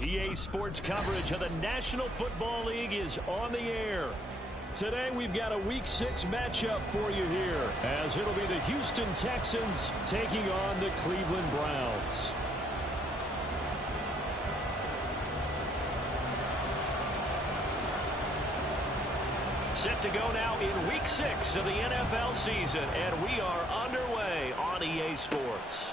EA Sports coverage of the National Football League is on the air. Today we've got a Week 6 matchup for you here, as it'll be the Houston Texans taking on the Cleveland Browns. Set to go now in Week 6 of the NFL season, and we are underway on EA Sports.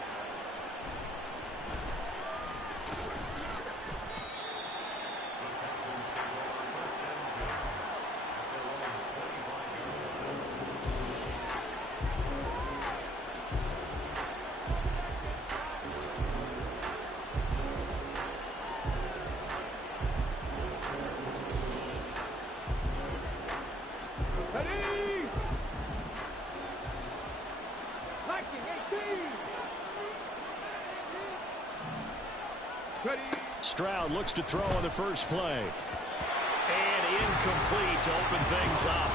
Stroud looks to throw on the first play. And incomplete to open things up.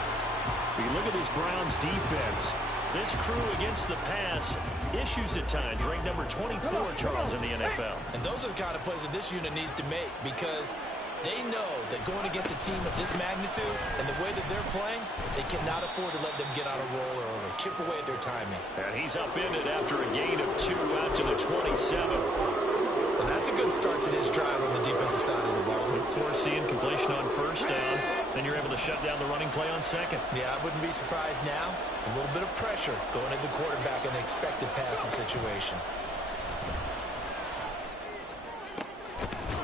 We look at this Browns defense. This crew against the pass, issues at times, ranked number 24, Charles, in the NFL. And those are the kind of plays that this unit needs to make, because they know that going against a team of this magnitude and the way that they're playing, they cannot afford to let them get on a roll early, chip away at their timing. And he's upended after a gain of 2 out to the 27. And that's a good start to this drive on the defensive side of the ball. Look for seeing completion on first down. Then you're able to shut down the running play on second. Yeah, I wouldn't be surprised now. A little bit of pressure going at the quarterback in an expected passing situation.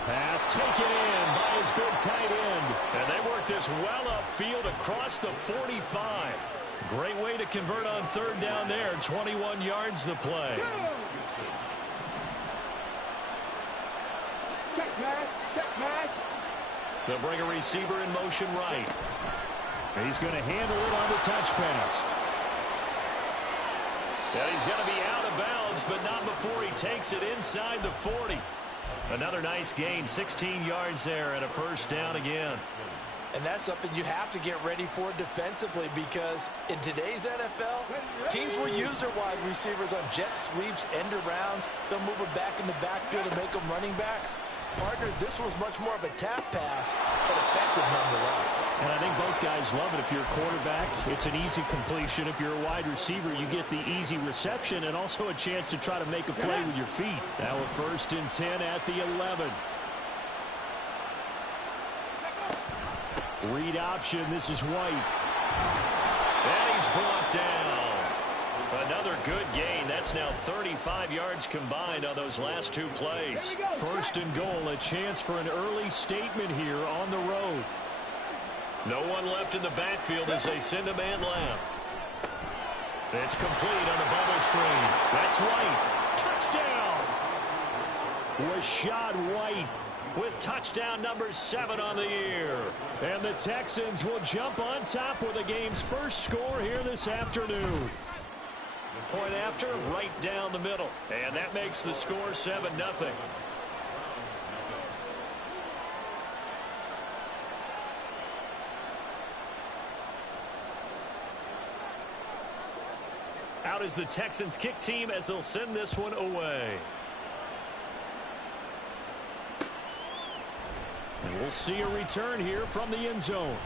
Pass taken in by his big tight end. And they work this well upfield across the 45. Great way to convert on third down there. 21 yards the play. They'll bring a receiver in motion right. And he's going to handle it on the touch pass. Yeah, he's going to be out of bounds, but not before he takes it inside the 40. Another nice gain, 16 yards there, and a first down again. And that's something you have to get ready for defensively, because in today's NFL, teams will use their wide receivers on jet sweeps, end arounds. They'll move them back in the backfield and make them running backs. Partner, this was much more of a tap pass, but effective nonetheless. And I think both guys love it. If you're a quarterback, it's an easy completion. If you're a wide receiver, you get the easy reception and also a chance to try to make a play with your feet. Now a 1st and 10 at the 11. Read option. This is White. And he's brought down. Another good gain. That's now 35 yards combined on those last 2 plays. 1st and goal, a chance for an early statement here on the road. No one left in the backfield as they send a man left. It's complete on the bubble screen. That's White. Touchdown! Rashad White with touchdown number 7 on the year. And the Texans will jump on top with the game's first score here this afternoon. Point after, right down the middle. And that makes the score 7-0. Out is the Texans kick team as they'll send this one away. And we'll see a return here from the end zone.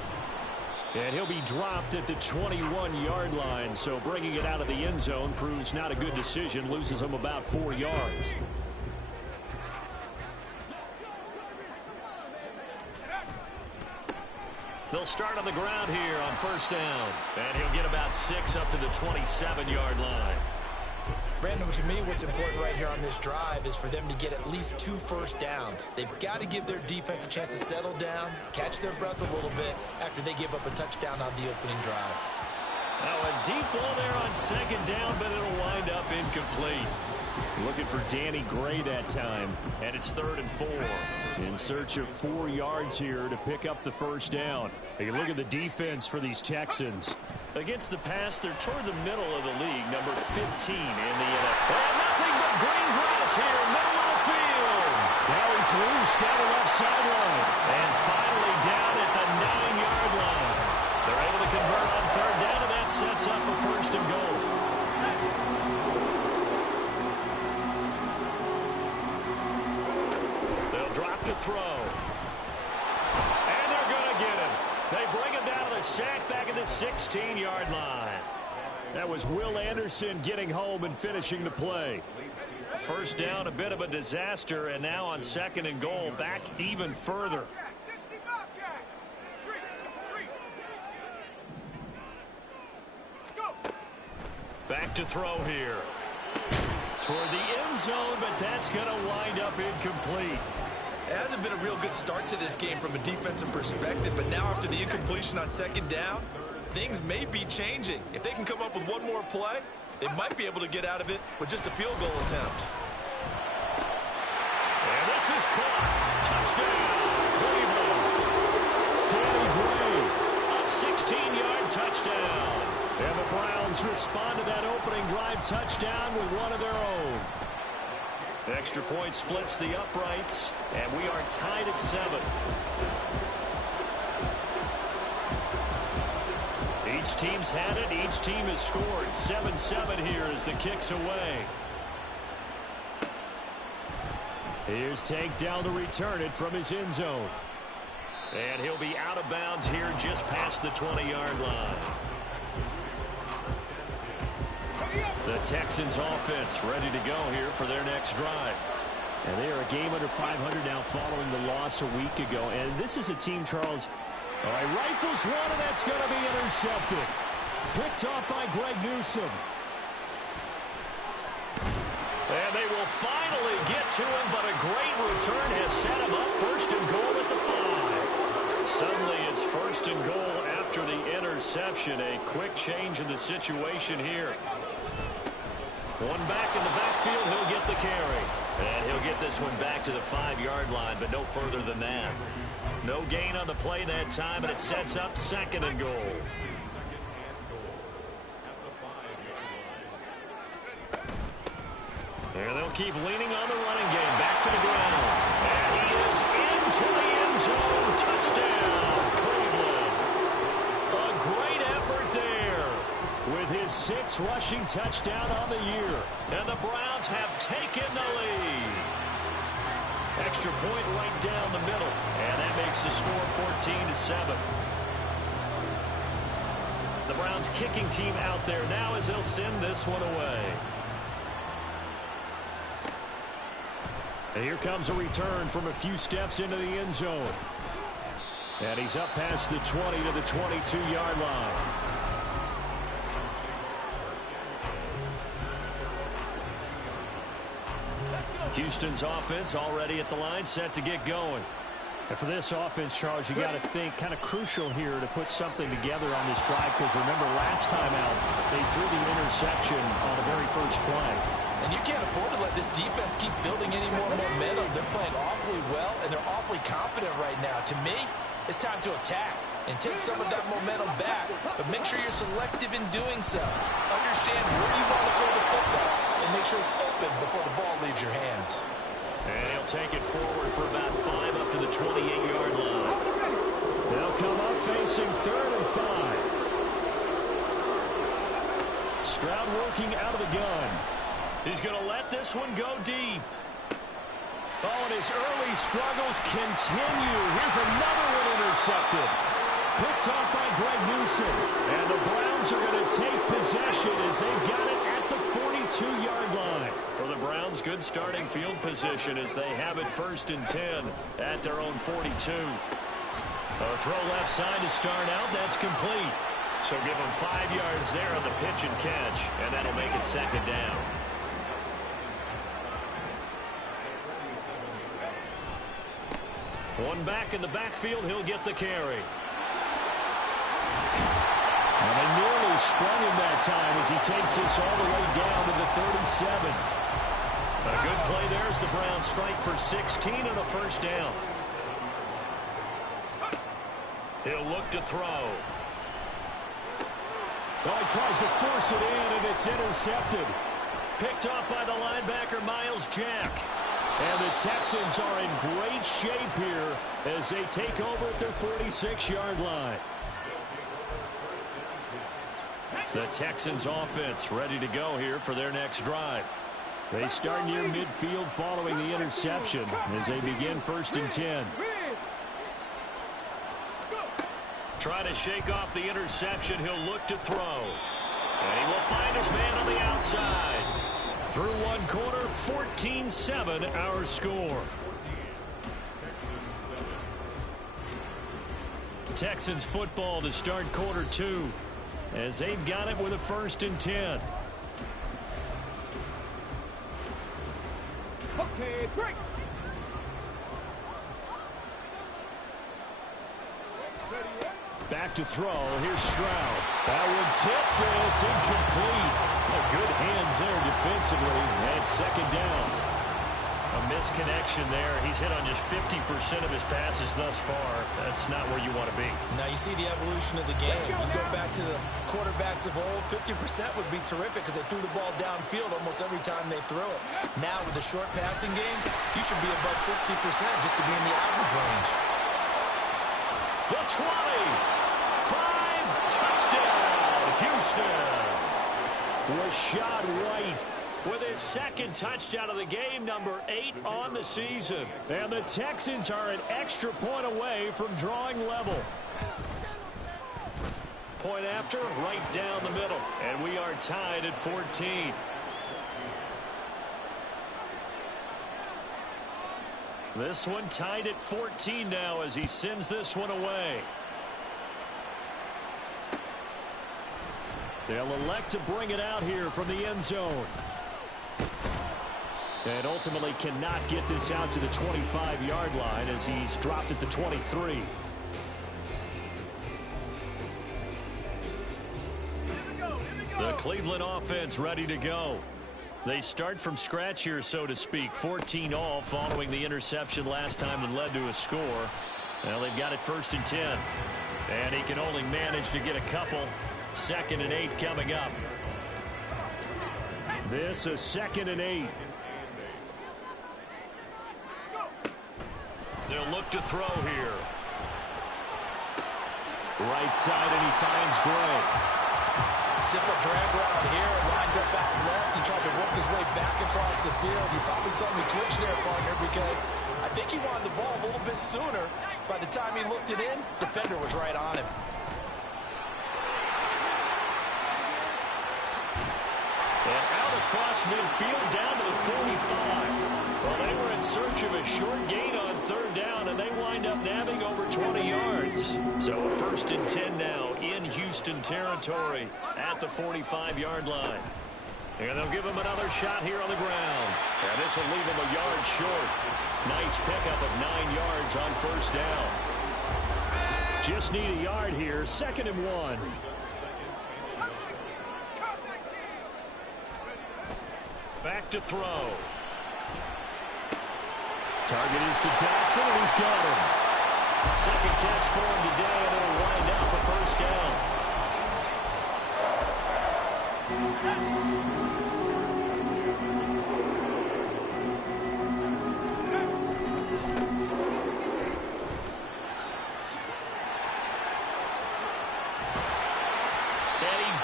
And he'll be dropped at the 21-yard line, so bringing it out of the end zone proves not a good decision, loses him about 4 yards. They'll start on the ground here on first down, and he'll get about 6 up to the 27-yard line. Brandon, to me, what's important right here on this drive is for them to get at least 2 first downs. They've got to give their defense a chance to settle down, catch their breath a little bit after they give up a touchdown on the opening drive. Now a deep ball there on 2nd down, but it'll wind up incomplete. Looking for Danny Gray that time, and it's 3rd and 4. In search of 4 yards here to pick up the first down. Take a look at the defense for these Texans. Against the pass, they're toward the middle of the league, number 15 in the NFL. And nothing but green grass here, middle of the field. Now he's loose down the left sideline. And finally down at the 9-yard line. They're able to convert on 3rd down, and that sets up a 1st and goal. They'll drop to throw. And they're going to get him. They bring him down to the sack back at the 16-yard line. That was Will Anderson getting home and finishing the play. First down, a bit of a disaster, and now on 2nd and goal, back even further. Back to throw here. Toward the end zone, but that's going to wind up incomplete. It hasn't been a real good start to this game from a defensive perspective, but now after the incompletion on 2nd down, things may be changing. If they can come up with one more play, they might be able to get out of it with just a field goal attempt. And this is caught. Touchdown, Cleveland. Danny Gray, a 16-yard touchdown. And the Browns respond to that opening drive touchdown with one of their own. Extra point splits the uprights, and we are tied at 7. Each team's had it. Each team has scored. 7-7 here as the kick's away. Here's Tank down to return it from his end zone. And he'll be out of bounds here just past the 20-yard line. The Texans offense ready to go here for their next drive. And they are a game under 500 now following the loss a week ago. And this is a team, Charles, all right, rifles one, and that's going to be intercepted. Picked off by Greg Newsome. And they will finally get to him, but a great return has set him up. 1st and goal at the 5. Suddenly it's 1st and goal after the interception. A quick change in the situation here. One back in the backfield, he'll get the carry. And he'll get this one back to the 5-yard line, but no further than that. No gain on the play that time, and it sets up 2nd and goal. And they'll keep leaning on the running game. Back to the ground. And he is into the end zone. Touchdown, Cleveland. A great effort there with his 6th rushing touchdown on the year. And the Browns have taken the lead. Extra point right down the middle. And that makes the score 14-7. The Browns kicking team out there now as they'll send this one away. And here comes a return from a few steps into the end zone. And he's up past the 20 to the 22-yard line. Houston's offense already at the line, set to get going. And for this offense, Charles, you got to think kind of crucial here to put something together on this drive, because remember last time out they threw the interception on the very first play. And you can't afford to let this defense keep building any more momentum. They're playing awfully well, and they're awfully confident right now. To me, it's time to attack and take some of that momentum back, but make sure you're selective in doing so. Understand where you want to throw the football and make sure it's open before the ball leaves your hands. And he'll take it forward for about 5 up to the 28-yard line. They'll come up facing 3rd and 5. Stroud working out of the gun. He's going to let this one go deep. Oh, and his early struggles continue. Here's another one intercepted. Picked off by Greg Newsome. And the Browns are going to take possession as they've got it at the 42-yard line. For the Browns, good starting field position as they have it 1st and 10 at their own 42. A throw left side to start out. That's complete. So give them 5 yards there on the pitch and catch, and that'll make it 2nd down. One back in the backfield, he'll get the carry. And they nearly sprung him that time as he takes this all the way down to the 37. A good play there as the Browns strike for 16 and a 1st down. He'll look to throw. Oh, he tries to force it in, and it's intercepted. Picked off by the linebacker, Miles Jack. And the Texans are in great shape here as they take over at their 46-yard line. The Texans offense ready to go here for their next drive. They start near midfield following the interception as they begin 1st and 10. Trying to shake off the interception. He'll look to throw. And he will find his man on the outside. Through one quarter, 14-7 our score. Texans football to start quarter 2 as they've got it with a 1st and 10. Okay, break. Back to throw. Here's Stroud. That one tipped, and it's incomplete. Good hands there defensively, and it's 2nd down. A misconnection there. He's hit on just 50% of his passes thus far. That's not where you want to be. Now you see the evolution of the game. You go back to the quarterbacks of old, 50% would be terrific because they threw the ball downfield almost every time they threw it. Now with the short passing game, you should be above 60% just to be in the average range. The 20. 5, touchdown, Houston. Rashad White with his 2nd touchdown of the game, number 8 on the season. And the Texans are an extra point away from drawing level. Point after, right down the middle. And we are tied at 14. This one tied at 14 now as he sends this one away. They'll elect to bring it out here from the end zone. And ultimately cannot get this out to the 25-yard line as he's dropped at the 23. The Cleveland offense ready to go. They start from scratch here, so to speak. 14 all following the interception last time that led to a score. Well, they've got it 1st and 10. And he can only manage to get a couple. 2nd and 8 coming up. This is 2nd and 8. They'll look to throw here. Right side, and he finds Gray. Simple drag route here, lined up back left. He tried to work his way back across the field. You probably saw me twitch there, partner, because I think he wanted the ball a little bit sooner. By the time he looked it in, defender was right on him. And out across midfield down to the 45. Well, they were in search of a short gain on 3rd down, and they wind up nabbing over 20 yards. So a 1st and 10 now in Houston territory at the 45-yard line. And they'll give him another shot here on the ground. And this will leave him a yard short. Nice pickup of 9 yards on 1st down. Just need a yard here, 2nd and 1. Back to throw. Target is to Dotson, and he's got him. 2nd catch for him today, and it'll wind up a 1st down.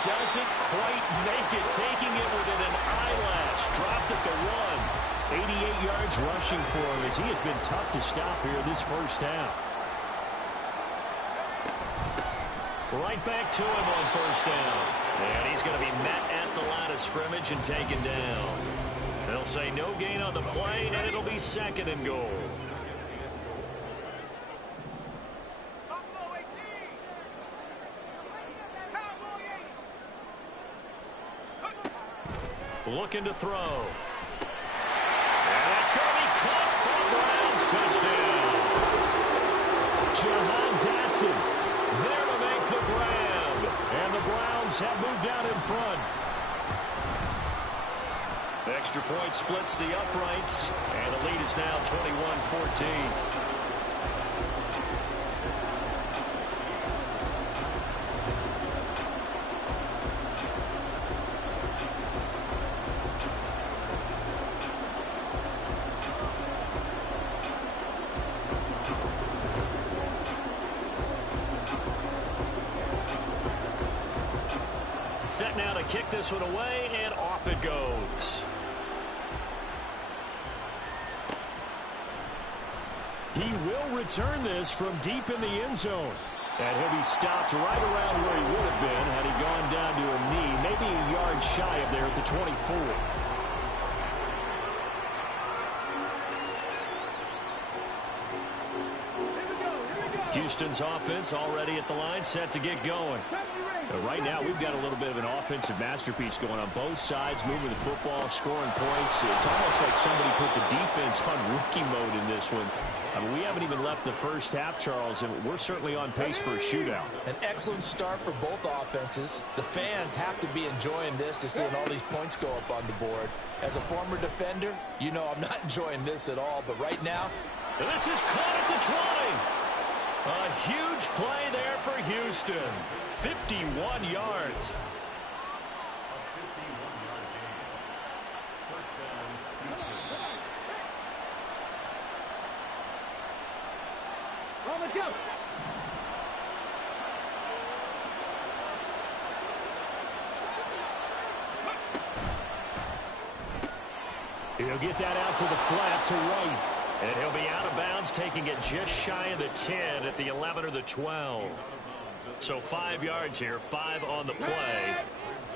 Doesn't quite make it, taking it within an eyelash. Dropped at the 1. 88 yards rushing for him as he has been tough to stop here this 1st half. Right back to him on 1st down. And he's going to be met at the line of scrimmage and taken down. They'll say no gain on the play, and it'll be 2nd and goal. Looking to throw. And that's going to be caught for the Browns. Touchdown. Jahan Dotson there to make the grab. And the Browns have moved out in front. Extra point splits the uprights. And the lead is now 21-14. Set now to kick this one away, and off it goes. He will return this from deep in the end zone. And he'll be stopped right around where he would have been had he gone down to a knee, maybe a yard shy of there at the 24. Houston's offense already at the line, set to get going. Right now, we've got a little bit of an offensive masterpiece going on both sides, moving the football, scoring points. It's almost like somebody put the defense on rookie mode in this one. I mean, we haven't even left the first half, Charles, and we're certainly on pace for a shootout. An excellent start for both offenses. The fans have to be enjoying this to seeing all these points go up on the board. As a former defender, you know I'm not enjoying this at all, but right now, this is caught at the 20. A huge play there for Houston. 51 yards. He'll get that out to the flat to right. And he'll be out of bounds, taking it just shy of the 10 at the 11 or the 12. So 5 yards here, 5 on the play.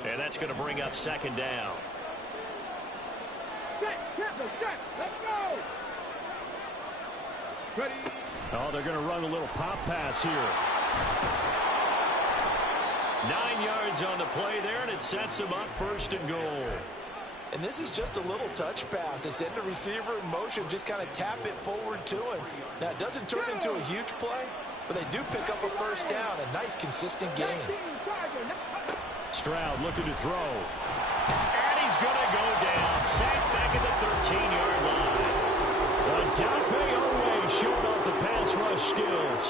And that's going to bring up second down. Let's go! Ready. Oh, they're going to run a little pop pass here. 9 yards on the play there, and it sets them up first and goal. And this is just a little touch pass. They send the receiver in motion, just kind of tap it forward to him. Now, it doesn't turn into a huge play, but they do pick up a first down. A nice, consistent game. Stroud looking to throw. And he's going to go down. Sacked back at the 13-yard line. Odafe Oweh showing off the pass rush skills.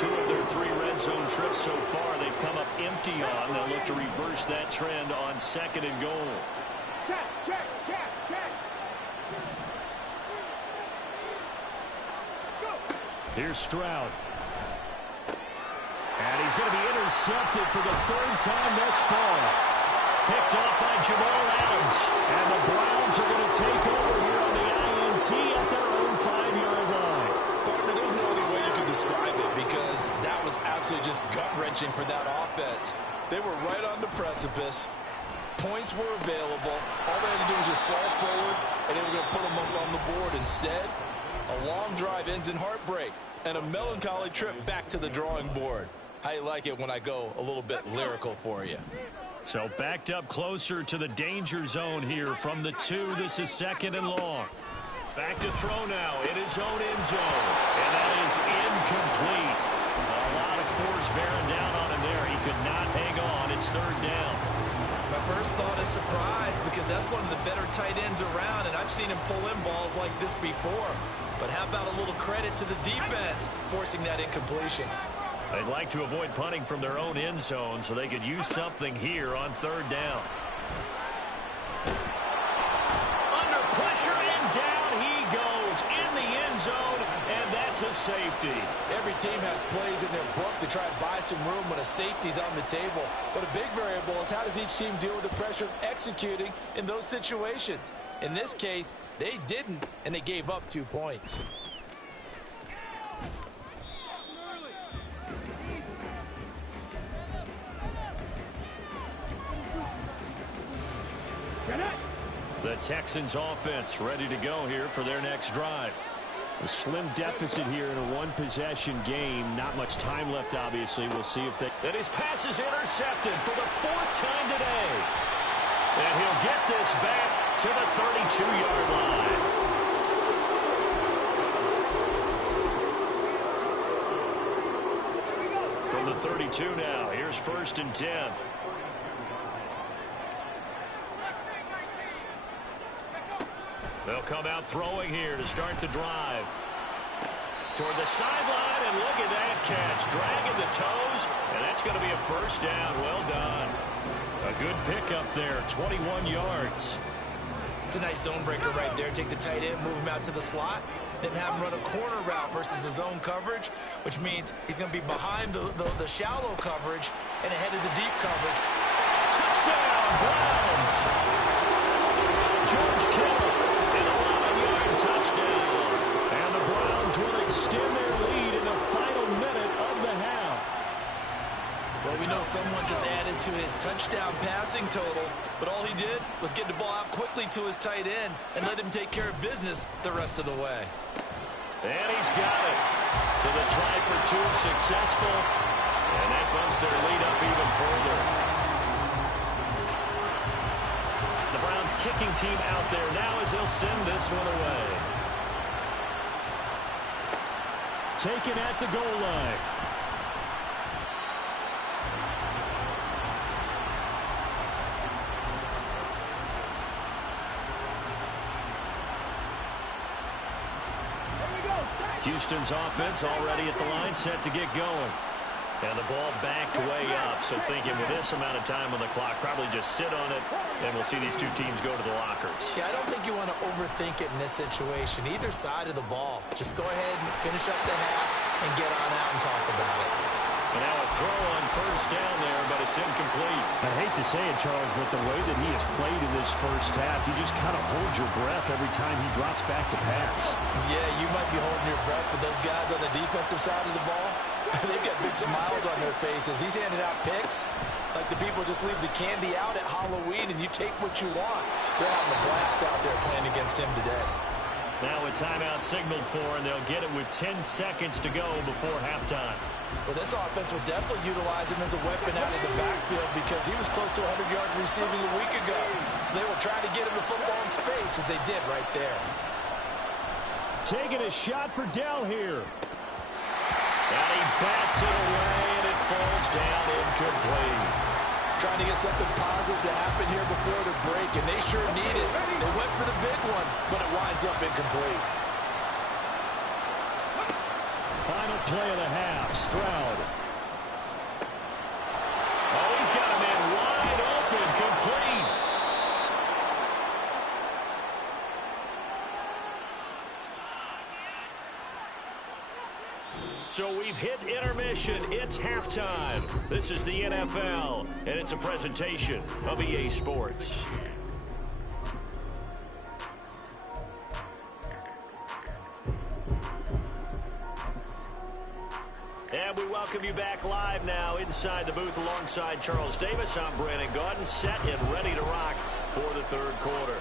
2 of their 3 red zone trips so far they've come up empty on. They'll look to reverse that trend on second and goal. Check. Here's Stroud. And he's going to be intercepted for the 3rd time thus far. Picked off by Jamal Adams. And the Browns are going to take over here on the INT at their own 5-yard line. Partner, there's no other way you can describe it because that was absolutely just gut-wrenching for that offense. They were right on the precipice. Points were available. All they had to do was just fall forward, and they were going to put them up on the board. Instead, a long drive ends in heartbreak and a melancholy trip back to the drawing board. I like it when I go a little bit lyrical for you. So backed up closer to the danger zone here from the 2. This is second and long. Back to throw now in his own end zone. And that is incomplete. A lot of force bearing down on him there. He could not hang on. It's 3rd down. My first thought is surprise because that's one of the better tight ends around, and I've seen him pull in balls like this before. But how about a little credit to the defense forcing that incompletion? They'd like to avoid punting from their own end zone so they could use something here on 3rd down. Under pressure, and down he goes in the end zone, and that's a safety. Every team has plays in their book to try and buy some room when a safety's on the table. But a big variable is how does each team deal with the pressure of executing in those situations. In this case, they didn't, and they gave up 2 points. The Texans offense ready to go here for their next drive. A slim deficit here in a 1-possession game. Not much time left, obviously. We'll see if they... And his pass is intercepted for the 4th time today. And he'll get this back to the 32-yard line. From the 32 now, here's 1st and 10. They'll come out throwing here to start the drive. Toward the sideline, and look at that catch. Dragging the toes, and that's going to be a 1st down. Well done. A good pickup there, 21 yards. It's a nice zone breaker right there. Take the tight end, move him out to the slot, then have him run a corner route versus the zone coverage, which means he's going to be behind the shallow coverage and ahead of the deep coverage. Touchdown, Browns! George Kittle. Touchdown. And the Browns Browns will extend their lead in the final minute of the half. Well, we know someone just added to his touchdown passing total, but all he did was get the ball out quickly to his tight end and let him take care of business the rest of the way. And he's got it. So the try for two successful, and that bumps their lead up even further. The Browns kicking team out there now as they'll send this one away. Taken at the goal line. Houston's offense already at the line, set to get going. And the ball backed way up, so thinking with this amount of time on the clock, probably just sit on it, and we'll see these two teams go to the lockers. Yeah, I don't think you want to overthink it in this situation. Either side of the ball. Just go ahead and finish up the half and get on out and talk about it. And now a throw on first down there, but it's incomplete. I hate to say it, Charles, but the way that he has played in this first half, you just kind of hold your breath every time he drops back to pass. Yeah, you might be holding your breath, but those guys on the defensive side of the ball, they've got big smiles on their faces. He's handing out picks like the people just leave the candy out at Halloween and you take what you want. They're having a blast out there playing against him today. Now a timeout signaled for, and they'll get it with 10 seconds to go before halftime. Well, this offense will definitely utilize him as a weapon out of the backfield because he was close to 100 yards receiving a week ago. So they will try to get him the football in space as they did right there. Taking a shot for Dell here. And he bats it away, and it falls down incomplete. Trying to get something positive to happen here before the break, and they sure need it. They went for the big one, but it winds up incomplete. Final play of the half, Stroud. Oh, he's got a man wide open, complete. So we've hit intermission. It's halftime. This is the NFL, and it's a presentation of EA Sports. And we welcome you back live now inside the booth alongside Charles Davis. I'm Brandon Gaudin, set and ready to rock for the third quarter.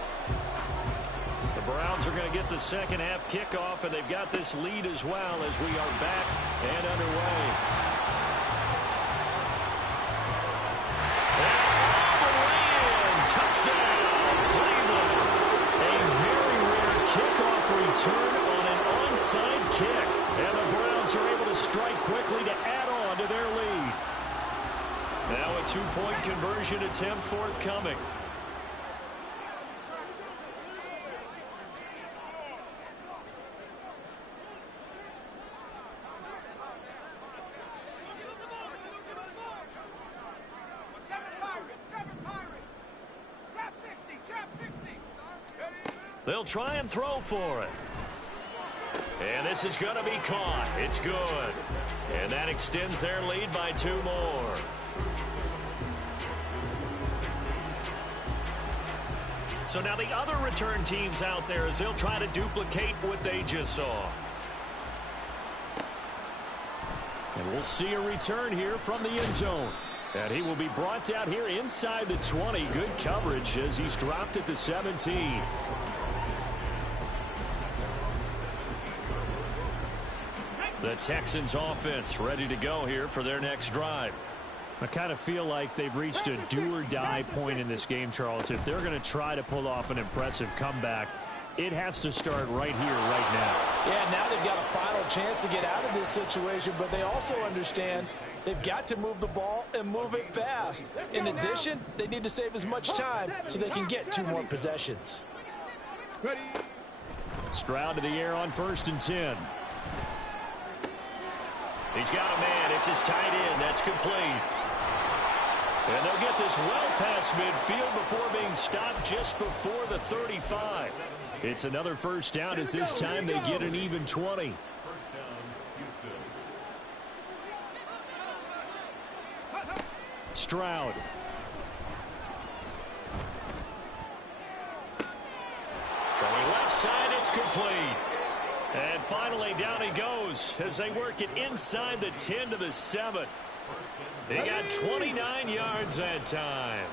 The Browns are going to get the second half kickoff, and they've got this lead as well as we are back and underway. And all the way in. Touchdown, Cleveland. A very rare kickoff return on an onside kick. And the Browns are able to strike quickly to add on to their lead. Now a two-point conversion attempt forthcoming. They'll try and throw for it. And this is going to be caught. It's good. And that extends their lead by 2 more. So now the other return teams out there as they'll try to duplicate what they just saw. And we'll see a return here from the end zone. And he will be brought down here inside the 20. Good coverage as he's dropped at the 17. The Texans offense ready to go here for their next drive. I kind of feel like they've reached a do-or-die point in this game, Charles. If they're going to try to pull off an impressive comeback, it has to start right here, right now. Yeah, now they've got a final chance to get out of this situation, but they also understand they've got to move the ball and move it fast. In addition, they need to save as much time so they can get 2 more possessions. Stroud to the air on 1st and 10. He's got a man. It's his tight end. That's complete. And they'll get this well past midfield before being stopped just before the 35. It's another first down as this time they get an even 20. Stroud. Throwing left side, it's complete. And finally, down he goes as they work it inside the 10 to the 7. He got 29 yards that time.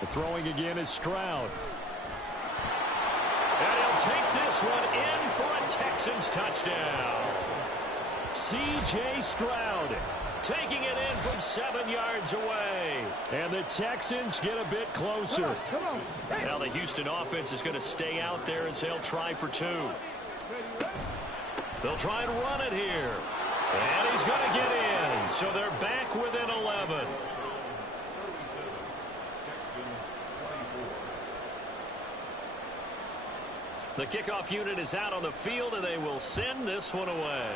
The throwing again is Stroud. And he'll take this one in for a Texans touchdown. C.J. Stroud taking it in from 7 yards away. And the Texans get a bit closer. Come on. Hey. Now the Houston offense is going to stay out there as they'll try for 2. They'll try and run it here. And he's going to get in. So they're back within 11. The kickoff unit is out on the field, and they will send this one away.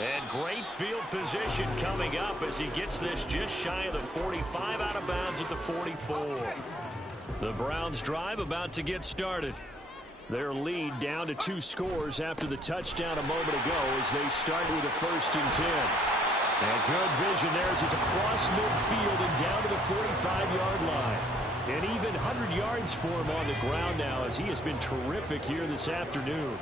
And great field position coming up as he gets this just shy of the 45, out of bounds at the 44. The Browns drive about to get started. Their lead down to 2 scores after the touchdown a moment ago as they start with a 1st and 10. And good vision there as he's across midfield and down to the 45-yard line. And even 100 yards for him on the ground now as he has been terrific here this afternoon.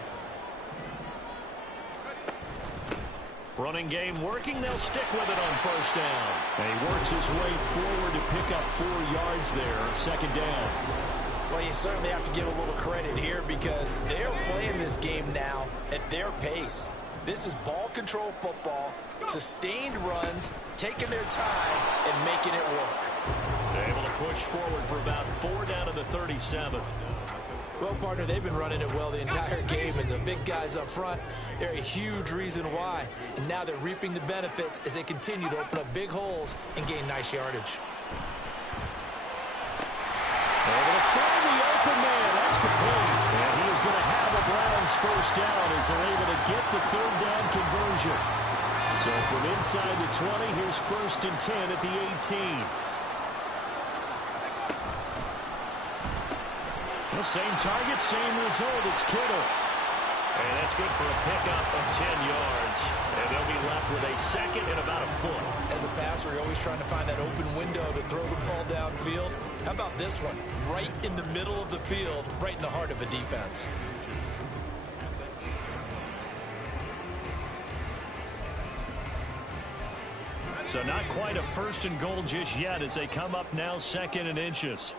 Running game working. They'll stick with it on 1st down. And he works his way forward to pick up 4 yards there, 2nd down. Well, you certainly have to give a little credit here because they're playing this game now at their pace. This is ball control football, sustained runs, taking their time, and making it work. They're able to push forward for about 4 down to the 37. Well, partner, they've been running it well the entire game, and the big guys up front, they're a huge reason why. And now they're reaping the benefits as they continue to open up big holes and gain nice yardage. Able to find the open man. That's complete. And he is going to have the Browns 1st down as they're able to get the 3rd down conversion. So from inside the 20, here's 1st and 10 at the 18. The same target, same result. It's Kittle. And that's good for a pickup of 10 yards. And they'll be left with a 2nd and about a foot. As a passer, you're always trying to find that open window to throw the ball downfield. How about this one? Right in the middle of the field, right in the heart of a defense. So not quite a 1st and goal just yet as they come up now 2nd and inches.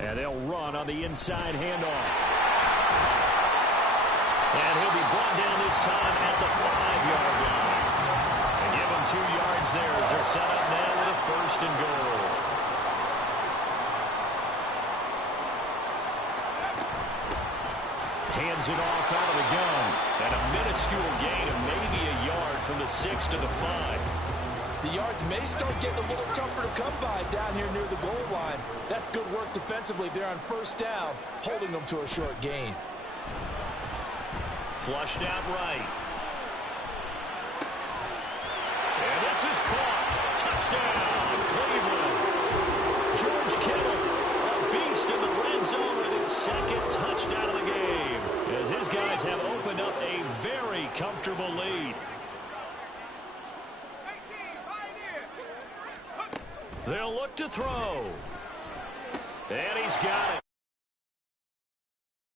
And they'll run on the inside handoff. And he'll be brought down this time at the 5-yard line. And give him 2 yards there as they're set up now with a 1st and goal. Hands it off out of the gun. And a minuscule gain of maybe a yard from the 6 to the 5. The yards may start getting a little tougher to come by down here near the goal line. That's good work defensively there on 1st down, holding them to a short gain. Flushed out right. And this is caught. Touchdown, Cleveland. George Kittle, a beast in the red zone with his 2nd touchdown of the game. As his guys have opened up a very comfortable lead. They'll look to throw. And he's got it.